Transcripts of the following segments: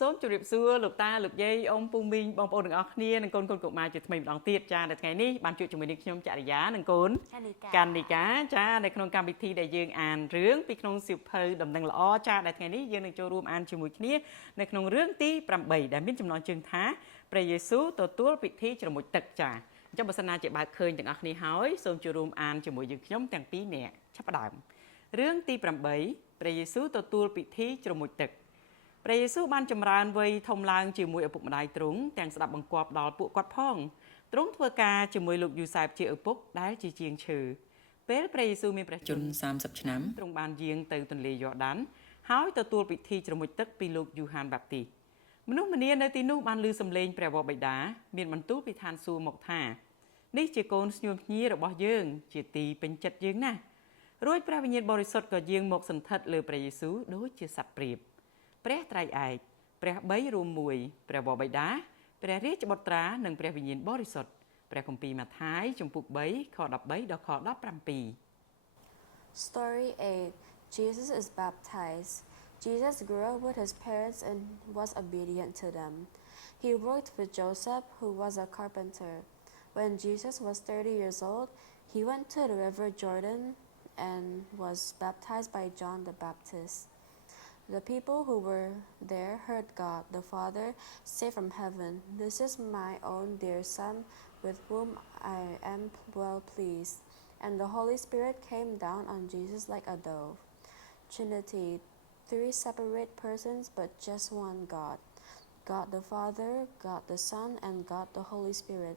សូមជម្រាបសួរលោកតាលោកយាយអ៊ំពូមីងបងប្អូនទាំងអស់គ្នានិងកូនកូនកុមារជាថ្មីម្ដងទៀតចានៅថ្ងៃនេះបានជួបជាមួយនឹងខ្ញុំចរិយានិងកូនកាន់នីកាចានៅក្នុងកម្មវិធីដែលយើងអានរឿងពីក្នុងសៀវភៅដំណឹងល្អចាដែលថ្ងៃនេះយើងនឹងចូលរួមអានជាមួយគ្នានៅក្នុងរឿងទី8ដែលមានចំណងជើងថាព្រះយេស៊ូវទទួលពិធីជ្រមុជទឹកចាអញ្ចឹងបើសិនណាជាបើកឃើញទាំងអស់គ្នាហើយសូមចូលរួមអានជាមួយយើងខ្ញុំទាំងពីរនាក់ចាប់ផ្ដើមរឿងទី8ព្រះយេស៊ូវទទួលពិធីជ្រមុជទឹកព្រះយេស៊ូវបានចម្រើនវ័យធំឡើងជាមួយឪពុកម្ដាយទ្រង់ទាំងស្ដាប់បង្គាប់ដល់ពួកគាត់ផងទ្រង់ធ្វើការជាមួយលោកយូសែបជាឪពុកដែលជាជាងឈើពេលព្រះយេស៊ូវមានព្រះជន្ម30ឆ្នាំទ្រង់បានយាងទៅទន្លេយ៉ូដានហើយទទួលពិធីជ្រមុជទឹកពីលោកយូហានបាប់ទីមនុស្សម្នានៅទីនោះបានឮសំឡេងព្រះវរបិតាមានបន្ទូលពីឋានសួគ៌មកថានេះជាកូនស្ញួនភ្ញីរបស់យើងជាទីពេញចិត្តយើងណាស់រួចព្រះវិញ្ញាណបរិសុទ្ធក៏យាងមកសន្ធិដ្ឋលើព្រះយេស៊ូវដូចជាសត្វព្រាបព្រះត្រៃឯកព្រះបីរួមមួយព្រះវរបិតាព្រះរាជបុត្រានិងព្រះវិញ្ញាណបរិសុទ្ធព្រះគម្ពីរម៉ាថាយជំពូក3ខ13ដល់ខ17 Story 8 Jesus is baptized. Jesus grew up with his parents and was obedient to them. He worked with Joseph, who was a carpenter. When Jesus was 30 years old, he went to the river Jordan and was baptized by John the Baptist. The people who were there heard God, the Father, say from heaven, "This is my own dear Son, with whom I am well pleased." And the Holy Spirit came down on Jesus like a dove. Trinity, three separate persons but just one God. God the Father, God the Son, and God the Holy Spirit.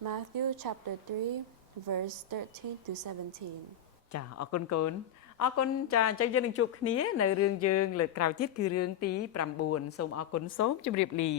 Matthew chapter 3, verse 13 to 17. ចាអរគុណកូនអរគុណចាអញ្ចឹងយើងនឹងជួបគ្នានៅរឿងយើងលើកក្រោយទៀតគឺរឿងទី9សូមអរគុណសូមជម្រាបលា